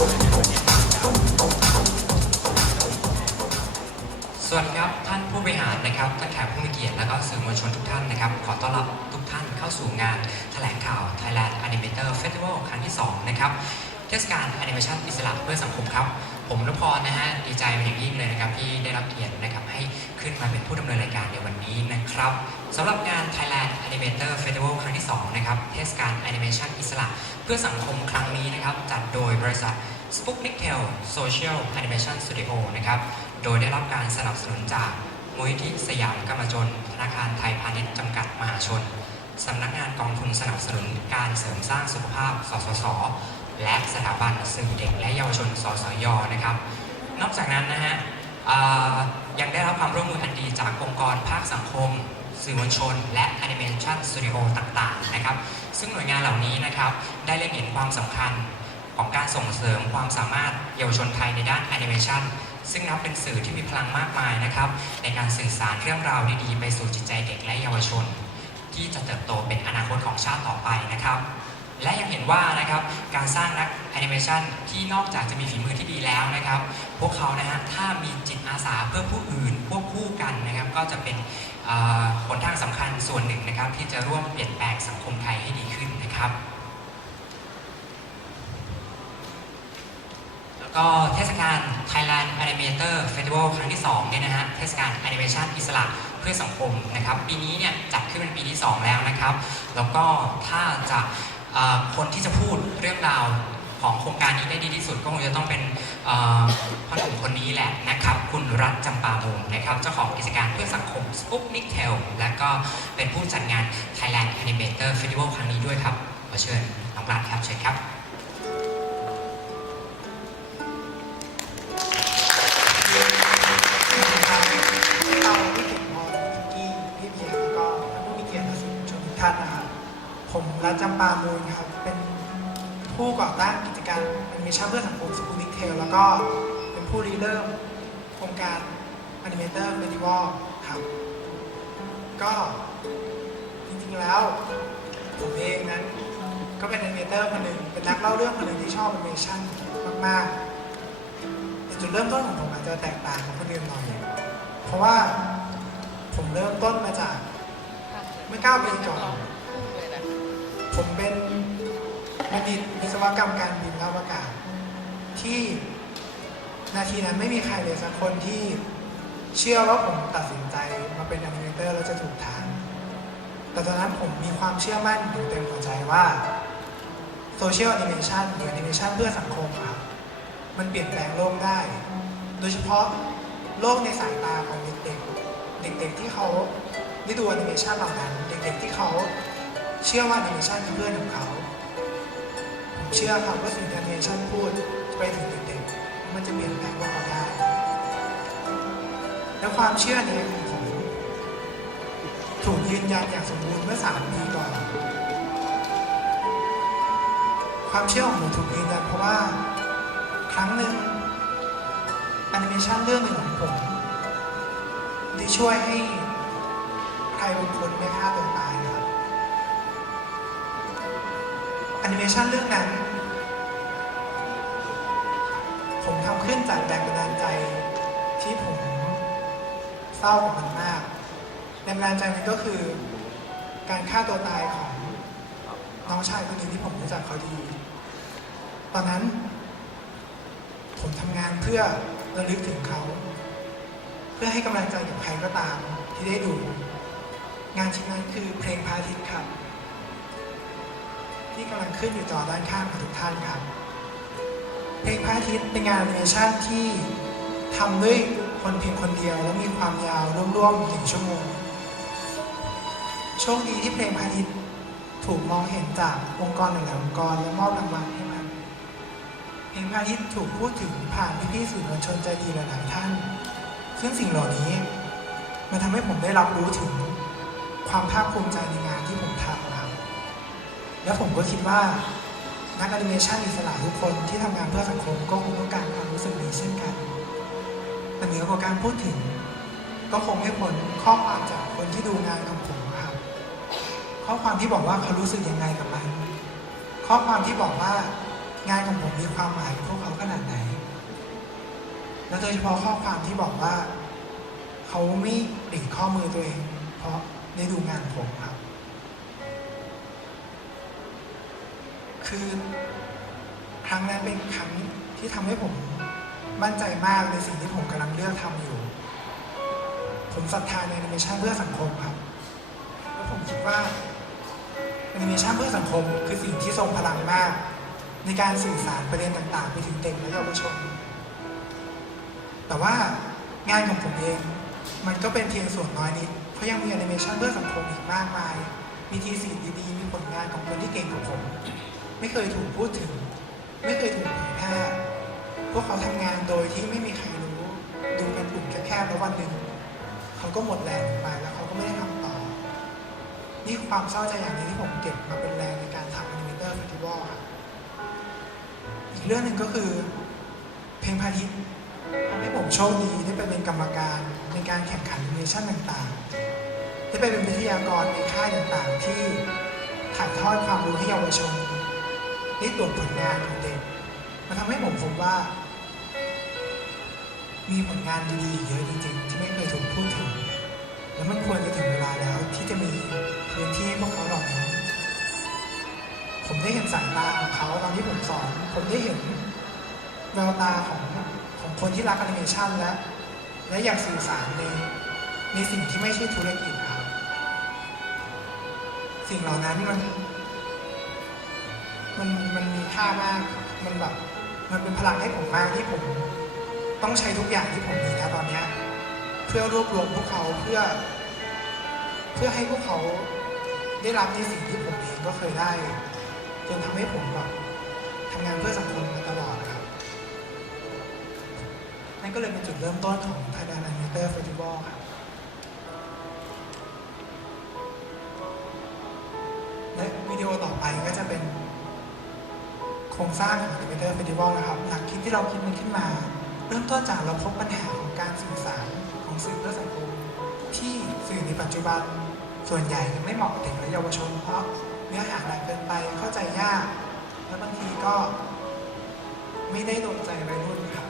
สวัสดีครับท่านผู้บริหารนะครับท่านแขกผู้มีเกียรติและก็สื่อมวลชนทุกท่านนะครับ ขอต้อนรับทุกท่านเข้าสู่งานแถลงข่าว Thailand Animator Festival ครั้งที่ 2 นะครับเทศกาลแอนิเมชันอิสระเพื่อสังคมครับ ผมนพพรนะฮะดีใจเป็นอย่างยิ่งเลยนะครับที่ได้รับเกียรตินะครับให้ ขึ้นมาเป็นผู้ดำเนินรายการในวันนี้นะครับสำหรับงาน Thailand Animator Festival ครั้งที่ 2 นะครับ เทศกาลแอนิเมชันอิสระ เพื่อสังคมครั้งนี้นะครับ จัดโดยบริษัท Sputnik Tel Social Animation Studio นะครับ โดยได้รับการสนับสนุนจากมูลนิธิสยามกรรมจนธนาคารไทยพาณิชย์จำกัดมหาชนสำนักงานกองทุนสนับสนุนการเสริมสร้างสุขภาพ สสส และสถาบันสื่อเด็กและเยาวชน สสย นะครับ นอกจากนั้นนะฮะ ยังได้รับความร่วมมืออันดีจากองค์กรภาคสังคม สื่อมวลชน และแอนิเมชันสตูดิโอต่างๆนะครับ ซึ่งหน่วยงานเหล่านี้นะครับได้เล็งเห็นความสำคัญของการส่งเสริมความสามารถเยาวชนไทยในด้านแอนิเมชันซึ่งนับเป็นสื่อที่มีพลังมากมายนะครับ ในการสื่อสารเรื่องราวดีๆ ไปสู่จิตใจเด็กและเยาวชน ที่จะเติบโตเป็นอนาคตของชาติต่อไปนะครับ และยังเห็นว่านะครับการสร้างนักแอนิเมชันที่นอกจากจะมีฝีมือที่ดีแล้วนะครับ พวกเขานะฮะถ้ามีจิตอาสาเพื่อผู้อื่นควบคู่กันนะครับ ก็จะเป็นเอ่อหนทางสำคัญส่วนหนึ่งนะครับ ที่จะร่วมเปลี่ยนแปลงสังคมไทยให้ดีขึ้นนะครับ แล้วก็เทศกาล Thailand Animator Festival ครั้งที่2เนี่ยนะฮะเทศกาลแอนิเมชันอิสระเพื่อสังคมนะครับ ปีนี้เนี่ยจัดขึ้นเป็นปีที่ 2 แล้วนะครับ แล้วก็ถ้าจะ คนที่จะพูดเรื่องราวของโครงการนี้ได้ดีที่สุดก็คงจะต้องเป็นพ่อหนุ่มคนนี้แหละนะครับ คุณรัฐจำปามูลนะครับ เจ้าของกิจการเพื่อสังคมสปุกนิกเทลและก็เป็นผู้จัดงาน Thailand Animator Festival ครั้งนี้ด้วยครับ ขอเชิญน้องรัฐครับเชิญครับ ผมรัฐจำปามูลครับ เป็นผู้ก่อตั้งกิจการแอนิเมชันเพื่อสังคมสกูนิกเทลแล้วก็เป็นผู้ริเริ่มโครงการอนิเมเตอร์เฟสติวัลครับ ก็จริงๆแล้วผมเองนั้นก็เป็นแอนิเมเตอร์คนหนึ่งเป็นนักเล่าเรื่องคนหนึ่งที่ชอบแอนิเมชั่นมากๆแต่จุดเริ่มต้นของผมอาจจะแตกต่างกับคนอื่นหน่อย เพราะว่าผมเริ่มต้นมาจากเมื่อ9ปีก่อน ผมเป็นบัณฑิตวิศวกรรมการบินและอวกาศ ที่นาทีนั้นไม่มีใครเลยสักคนที่เชื่อว่าผมตัดสินใจมาเป็นแอนิเมเตอร์แล้วจะถูกทาง แต่ตอนนั้นผมมีความเชื่อมั่นอยู่เต็มหัวใจว่าโซเชียลแอนิเมชันหรือแอนิเมชันเพื่อสังคมครับมันเปลี่ยนแปลงโลกได้ โดยเฉพาะโลกในสายตาของเด็กๆ เด็กๆที่เขาได้ดูแอนิเมชันเหล่านั้น เด็กๆที่เขา เชื่อว่าแอนิเมชันคือเพื่อนของเขาผมเชื่อครับว่าสิ่งที่แอนิเมชันพูดไปถึงเด็กๆมันจะเปลี่ยนแปลงโลกเราได้ และความเชื่อนี้ของผมถูกยืนยันอย่างสมบูรณ์เมื่อสามปีก่อน ความเชื่อของผมถูกยืนยันเพราะว่าครั้งหนึ่งแอนิเมชันเรื่องหนึ่งของผมได้ช่วยให้ใครบางคนไม่ฆ่าตัวตาย นิเมชันเรื่องนั้น ผมทำขึ้นจากแรงบันดาลใจที่ผมเศร้ากับมันมากแรงบันดาลใจนั้นก็คือ การฆ่าตัวตายของน้องชายคนหนึ่งที่ผมรู้จักเขาดี ตอนนั้น ผมทำงานเพื่อระลึกถึงเขา เพื่อให้กำลังใจกับใครก็ตามที่ได้ดู งานชิ้นนั้นคือเพลงพาทิตย์ครับ ที่กำลังขึ้นอยู่จอด้านข้างของทุกท่านครับ เพลงพระอาทิตย์เป็นงานแอนิเมชันที่ทำด้วยคนเพียงคนเดียวและมีความยาวร่วมๆหนึ่งชั่วโมง โชคดีที่เพลงพระอาทิตย์ถูกมองเห็นจากองค์กรหลายๆองค์กรและมอบรางวัลให้มันเพลงพระอาทิตย์ถูกพูดถึงผ่านพี่ๆสื่อมวลชนใจดีหลายๆท่าน ซึ่งสิ่งเหล่านี้มันทำให้ผมได้รับรู้ถึงความภาคภูมิใจในงานที่ผมทำ และผมก็คิดว่านักแอนิเมชันอิสระทุกคนที่ทำงานเพื่อสังคมก็คงต้องการความรู้สึกนี้เช่นกันแต่เหนือกว่าการพูดถึง ก็คงไม่พ้นข้อความจากคนที่ดูงานของผมครับข้อความที่บอกว่าเขารู้สึกยังไงกับมัน ข้อความที่บอกว่างานของผมมีความหมายกับพวกเขาขนาดไหน และโดยเฉพาะข้อความที่บอกว่า เขาไม่ปลีกข้อมือตัวเอง เพราะได้ดูงานผมครับ คือครั้งนั้นเป็นครั้งที่ทำให้ผมมั่นใจมากในสิ่งที่ผมกำลังเลือกทำอยู่ ผมศรัทธาในแอนิเมชันเพื่อสังคมครับ แล้วผมคิดว่าแอนิเมชันเพื่อสังคม คือสิ่งที่ทรงพลังมาก ในการสื่อสารประเด็นต่างๆ ไปถึงเด็กและเยาวชน แต่ว่างานของผมเองมันก็เป็นเพียงส่วนน้อยนิด เพราะยังมีแอนิเมชันเพื่อสังคมอีกมากมาย มีทีสีดีๆ มีผลงานของคนที่เก่งกว่าผม ไม่เคยถูกพูดถึง ไม่เคยถูกเผยแพร่พวกเขาทำงานโดยที่ไม่มีใครรู้ ดูกันกลุ่มแคบๆแล้ววันหนึ่งเขาก็หมดแรงไปแล้วเขาก็ไม่ได้ทำต่อ นี่ความเศร้าใจอย่างหนี้ที่ผมเก็บมาเป็นแรงในการทำอนิเมเตอร์เฟสติวัลครับอีกเรื่องหนึ่งก็คือ เพลงพาทิตย์ทำให้ผมโชคดีได้ไปเป็นกรรมการในการแข่งขันแอนิเมชันต่างๆ ได้ไปเป็นวิทยากรในค่ายต่างๆ ที่ถ่ายทอดความรู้ให้เยาวชน ได้ตรวจผลงานของเด็กมันทำให้ผมพบว่า มีผลงานดีๆเยอะจริงๆที่ไม่เคยถูกพูดถึง และมันควรจะถึงเวลาแล้วที่จะมีพื้นที่ให้พวกเขาเหล่านั้นผมได้เห็นสายตาของเขาตอนที่ผมสอน ผมได้เห็นแววตาของของคนที่รักแอนิเมชันและ และอยากสื่อสารในในสิ่งที่ไม่ใช่ธุรกิจครับ สิ่งเหล่านั้นมัน มันมันมีค่ามาก มันแบบมันเป็นพลังให้ผมมากที่ผม ต้องใช้ทุกอย่างที่ผมมีนะตอนเนี้ยเพื่อรวบรวมพวกเขาเพื่อ เพื่อให้พวกเขาได้รับในสิ่งที่ผมเองก็เคยได้ จนทำให้ผมแบบทำงานเพื่อสังคมมาตลอดครับนั่นก็เลยเป็นจุดเริ่มต้นของ Thailand Animator Festival ครับและวิดีโอต่อไปก็จะเป็น ครงสร้างของ Animator Festival นะครับหลักคิดที่เราคิดมันขึ้นมา เริ่มต้นจากเราพบปัญหาของการสื่อสารของสื่อเพื่อสังคมที่สื่อในปัจจุบันส่วนใหญ่ยังไม่เหมาะกับเด็กและเยาวชน เพราะเนื้อหาหนักเกินไปเข้าใจยาก และบางทีก็ไม่ได้โดนใจวัยรุ่นครับ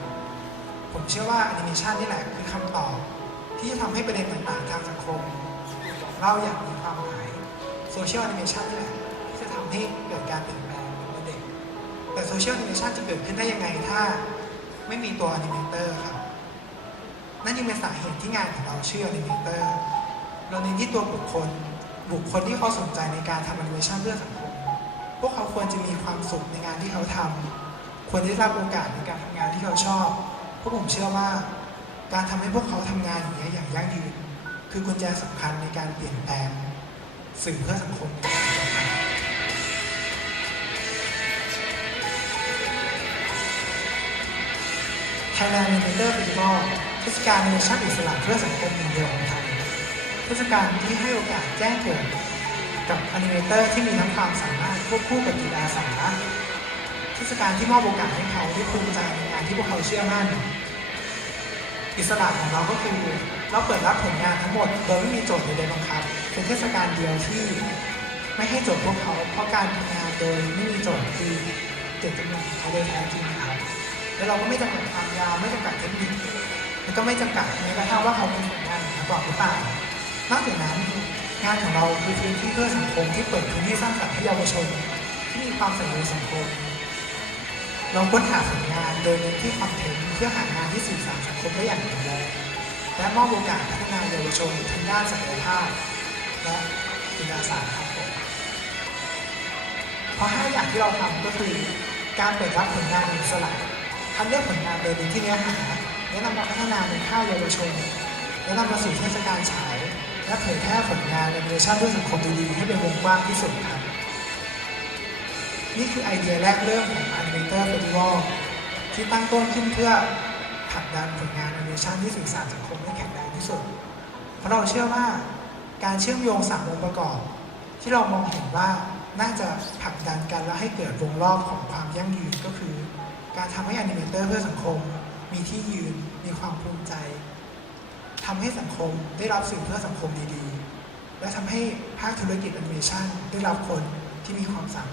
ผมเชื่อว่าแอนิเมชันนี่แหละคือคำตอบที่จะทำให้ประเด็นต่างๆทางสังคมเล่าอย่างมีความหมายโซเชียลแอนิเมชันนี่แหละที่จะทำให้เกิดการเปลี่ยนแปลง แต่โซเชียลแอนิเมชันจะเกิดขึ้นได้ยังไงถ้าไม่มีตัวแอนิเมเตอร์ครับ นั่นจึงเป็นสาเหตุที่งานของเราชื่อแอนิเมเตอร์เราเน้นที่ตัวบุคคล บุคคลที่เขาสนใจในการทำแอนิเมชันเพื่อสังคม พวกเขาควรจะมีความสุขในงานที่เขาทำควรได้รับโอกาสในการทำงานที่เขาชอบเพราะผมเชื่อว่า การทำให้พวกเขาทำงานอย่างนี้อย่างยั่งยืน คือกุญแจสำคัญในการเปลี่ยนแปลงสื่อเพื่อสังคม Thailand Animator Festival เทศกาลแอนิเมชั่นอิสระเพื่อสังคมหนึ่งเดียวของไทยเทศกาลที่ให้โอกาสแจ้งเกิดกับอนิเมเตอร์ที่มีทั้งความสามารถควบคู่กับจิตอาสาเทศกาลที่มอบโอกาสให้เขาได้ภูมิใจในงานที่พวกเขาเชื่อมั่นอิสระของเราก็คือเราเปิดรับผลงานทั้งหมดโดยไม่มีโจทย์ใดๆบังคับเป็นเทศกาลเดียวที่ไม่ให้โจทย์พวกเขา เพราะการทำงานโดยไม่มีโจทย์คือเจตจำนงของเขาโดยแท้จริงครับ แล้วเราก็ไม่จำกัดความยาวไม่จำกัดเทคนิคแล้วก็ไม่จำกัดแม้กระทั่งว่าเขามีผลงานหรือกอบหรือเปล่านอกจากนั้นงานของเราคือพื้นที่เพื่อสังคมที่เปิดพื้นที่สร้างสรรค์ให้เยาวชน ที่มีความส่ในสังคมเราค้นหาผลงานโดยเน้นที่คอนเทนต์เพื่อหางานที่สื่อสารสังคมได้อย่างแข็งแรงและมอบโอกาสพัฒนาเยาวชนทางด้านศักยภาพและจิตอาสาครับผมเพราะห้าอย่างที่เราทำก็คือการเปิดรับผลงานอิสระ คัดเลือกผลงานโดยเน้นที่เนื้อหาและนำมาพัฒนาเป็นค่ายเยาวชนและนำมาสู่เทศกาลฉาย และเผยแพร่ผลงานแอนิเมชั่นเพื่อสังคมดีๆให้เป็นวงกว้างที่สุดครับนี่คือไอเดียแรกเริ่มของ Animator Festival ที่ตั้งต้นขึ้นเพื่อผลักดันผลงานแอนิเมชันที่สื่อสารสังคมให้แข็งแรงที่สุด เพราะเราเชื่อว่าการเชื่อมโยงสามองค์ประกอบ ที่เรามองเห็นว่าน่าจะผลักดันกันและให้เกิดวงรอบของความยั่งยืนก็คือ การทำให้อนิเมเตอร์เพื่อสังคม มีที่ยืนมีความภูมิใจทำให้สังคมได้รับสิ่งเพื่อสังคมดีๆ และทำให้ภาคธุรกิจแอนิเมชันได้รับคนที่มีความสามารถ